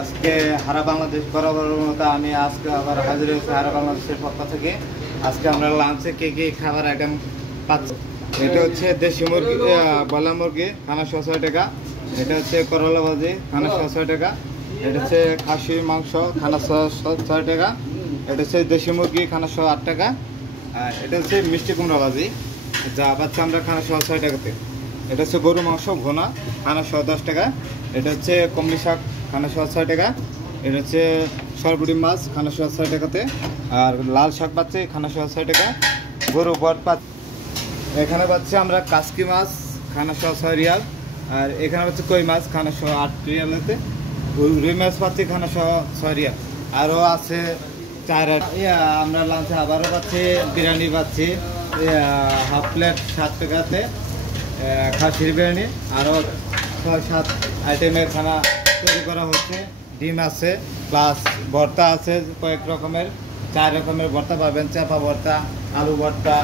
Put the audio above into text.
আজকে হারা বাংলাদেশ বরাবর মতো আমি আজকে আবার হাজির হয়েছি হারা বাংলাদেশের পক্ষ থেকে। আজকে আমরা লাঞ্চে কি কি খাবার আইটেম পাচ্ছি। এটা হচ্ছে দেশি মুরগি, বয়লা মুরগি খানা 600 টাকা। এটা হচ্ছে করলা ভাজি খানা 600 টাকা। এটা হচ্ছে খাসির মাংস খানা 600 টাকা। এটা হচ্ছে দেশি মুরগি খানা 108 টাকা। আর এটা হচ্ছে মিষ্টি কুমড়া ভাজি যা পাচ্ছি আমরা খানা 600 টাকাতে। এটা হচ্ছে গরু মাংস ভুনা খানা 110 টাকা। এটা হচ্ছে কমলি শাক খানা 600 টাকা। এটা হচ্ছে সরপুরি মাছ খানা 600 টাকাতে। আর লাল শাক পাচ্ছি খানা 600 টাকা। গরু বট পাচ্ছি এখানে পাচ্ছি আমরা কাসকি মাছ খানা 600 রিয়াল। আর এখানে পাচ্ছি কই মাছ খানা 108 রিয়ালেতে। রুই মাছ পাচ্ছি খানা 600 রিয়াল। আরও আছে আমরা লাঞ্চে আবারও পাচ্ছি বিরিয়ানি পাচ্ছি হাফ প্লেট 7 টাকাতে খাসির বিরিয়ানি। আরও 6-7 আইটেমের খানা তৈরি করা হচ্ছে। ডিম আছে প্লাস ভর্তা আছে কয়েক রকমের, 4 রকমের ভর্তা পাবেন, চাপা ভর্তা, আলু ভর্তা।